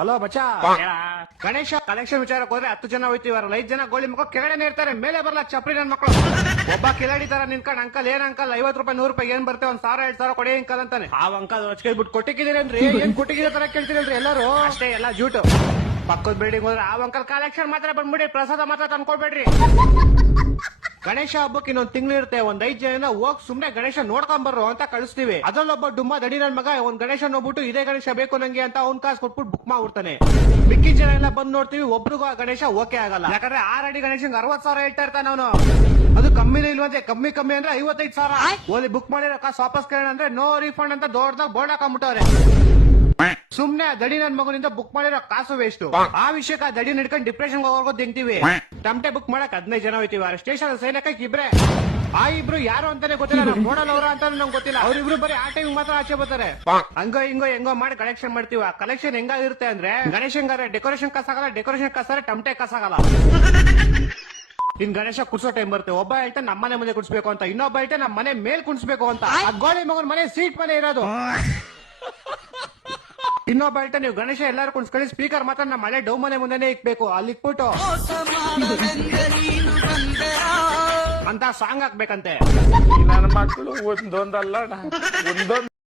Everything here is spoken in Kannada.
ಹಲೋ ಬಚ್ಚಾ ಗಣೇಶ ಕಲೆಕ್ಷನ್ ವಿಚಾರಕ್ಕೆ ಹೋದ್ರೆ 10 ಜನ ಹೋಯ್ತಿವಾರಲ್ಲ 5 ಜನ ಗೋಳಿ ಮಕ್ಕಳು ಕೆಳಗಡೆ ಇರ್ತಾರೆ, ಮೇಲೆ ಬರಲ್ಲ ಚಪ್ರಿ ನನ್ ಮಕ್ಕಳು. ಒಬ್ಬ ಕಿಲಾಡಿ ತರ ನಿನ್ಕೊಂಡ್ ಅಂಕಲ್ ಏನ್ ಅಂಕಲ್ 50 ರೂಪಾಯಿ 100 ರೂಪಾಯಿ ಏನ್ ಬರ್ತೇವೆ 1000 2000 ಕೊಡಿ ಅಂಕಲ್ ಅಂತಾನೆ. ಆ ಅಂಕಲ್ ಬಿಟ್ಟು ಕೊಟ್ಟಿದ್ದೀರೇನ್ರಿ ಏನ್ ಕೊಟ್ಟಿದ್ದೀರ ತರ ಕೇಳ್ತೀರಲ್ರಿ ಎಲ್ಲರೂ. ಅಷ್ಟೇ ಎಲ್ಲ ಜೂಟು. ಪಕ್ಕದ ಬಿಲ್ಡಿಂಗ್ ಹೋದ್ರೆ ಆ ಅಂಕಲ್ ಕಲೆಕ್ಷನ್ ಮಾತ್ರ ಬಂದ್ಬಿಡಿ, ಪ್ರಸಾದ ಮಾತ್ರ ತಂದ್ಕೊಡ್ಬೇಡ್ರಿ. ಗಣೇಶ ಹಬ್ಬಕ್ಕೆ ಇನ್ನೊಂದ್ ತಿಂಗಳಿರುತ್ತೆ, ಒಂದ್ 5 ಜನ ಹೋಗ್ ಸುಮ್ನೆ ಗಣೇಶ ನೋಡ್ಕೊಂಡ್ ಬರ್ರು ಅಂತ ಕಳಿಸ್ತೀವಿ. ಅದ್ರಲ್ಲೊಬ್ಬ ಡುಮ್ಮ ದಡಿ ನನ್ ಮಗ ಒಂದ್ ಗಣೇಶ ನೋಡ್ಬಿಟ್ಟು ಇದೇ ಗಣೇಶ ಬೇಕು ನಂಗೆ ಅಂತ ಅವ್ನ್ ಕಾಸು ಕೊಟ್ಬಿಟ್ಟು ಬುಕ್ ಮಾಡ್ಬಿಡ್ತಾನೆ. ಮಿಕ್ಕಿ ಜನ ಎಲ್ಲ ಬಂದ್ ನೋಡ್ತೀವಿ, ಒಬ್ರಿಗೂ ಆ ಗಣೇಶ ಓಕೆ ಆಗಲ್ಲ. ಯಾಕಂದ್ರೆ 6 ಅಡಿ ಗಣೇಶಂಗ್ 60,000 ಹೇಳ್ತಾ ಇರ್ತಾನೆ ಅವನು. ಅದು ಕಮ್ಮಿನೇ ಇಲ್ವಂತೆ, ಕಮ್ಮಿ ಅಂದ್ರೆ 55,000. ಓಲಿ ಬುಕ್ ಮಾಡಿರೋ ಕಾಸು ವಾಪಸ್ ಕೇಳೋಣ ಅಂದ್ರೆ ನೋ ರಿಫಂಡ್ ಅಂತ ದೊಡ್ಡದಾಗ ಬೋರ್ಡ್ ಹಾಕೊಂಡ್ಬಿಟ್ಟವ್ರೆ. ಸುಮ್ನೆ ದಡಿ ನನ್ ಮಗನಿಂದ ಬುಕ್ ಮಾಡಿರೋ ಕಾಸು ವೇಸ್ಟ್. ಆ ವಿಷಯಕ್ಕೆ ಆ ದಡಿ ನಡ್ಕೊಂಡು ಡಿಪ್ರೆಷನ್ ಹೋಗೋದು ತೆಗ್ತೀವಿ. ಟಮಟೆ ಬುಕ್ ಮಾಡಕ್ 15 ಜನ ಹೋಯ್ತೀವಿ, ಸ್ಟೇಷನ್ ಸೈನಕ್ಕೆ ಇಬ್ರೆ. ಆ ಇಬ್ರು ಯಾರು ಅಂತಾನೆ ಗೊತ್ತಿಲ್ಲ, ನಾವು ನೋಡಲ್ಲ ಅಂತ ನಂಗೆ ಗೊತ್ತಿಲ್ಲ. ಅವ್ರಿಬ್ರು ಬರೀ ಆ ಟೈಮ್ ಮಾತ್ರ ಆಚೆ ಬರ್ತಾರೆ. ಹಂಗೋ ಹಿಂಗೋ ಹೆಂಗೋ ಮಾಡಿ ಕಲೆಕ್ಷನ್ ಮಾಡ್ತೀವಿ. ಆ ಕಲೆಕ್ಷನ್ ಹೆಂಗಾಗಿರುತ್ತೆ ಅಂದ್ರೆ ಗಣೇಶಂಗಾರೆ ಡೆಕೋರೇಷನ್ ಕಾಸಾಗಲ್ಲ, ಡೆಕೋರೇಷನ್ ಕಾಸಾರೆ ಟಮಟೆ ಕಾಸಾಗಲ್ಲ. ಇನ್ ಗಣೇಶ ಕುಡ್ಸೋ ಟೈಮ್ ಬರುತ್ತೆ, ಒಬ್ಬ ಹೇಳ್ತಾ ನಮ್ಮ ಮನೆ ಮುಂದೆ ಕುಡ್ಸ್ಬೇಕು ಅಂತ, ಇನ್ನೊಬ್ಬ ಹೇಳ್ತಾ ನಮ್ಮ ಮನೆ ಮೇಲ್ ಕುಣಿಸ್ಬೇಕು ಅಂತ. ಆ ಗೋಳಿ ಮಗನ್ ಮನೆ ಸೀಟ್ ಮನೆ ಇರೋದು. ಇನ್ನೊಬ್ಬ ಹೇಳ್ತಾ ನೀವು ಗಣೇಶ ಎಲ್ಲಾರು ಕುಣಿಸ್ಕೊಳ್ಳಿ, ಸ್ಪೀಕರ್ ಮಾತ್ರ ನಮ್ಮ ಮಳೆ ಡೌ ಮನೆ ಮುಂದೆನೆ ಇಕ್ಬೇಕು, ಅಲ್ಲಿ ಇಕ್ಬಿಟ್ಟು ಅಂತ ಸಾಂಗ್ ಹಾಕ್ಬೇಕಂತೆ. ನನ್ನ ಮಕ್ಕಳು ಒಂದೊಂದಲ್ಲ ಒಂದೊಂದು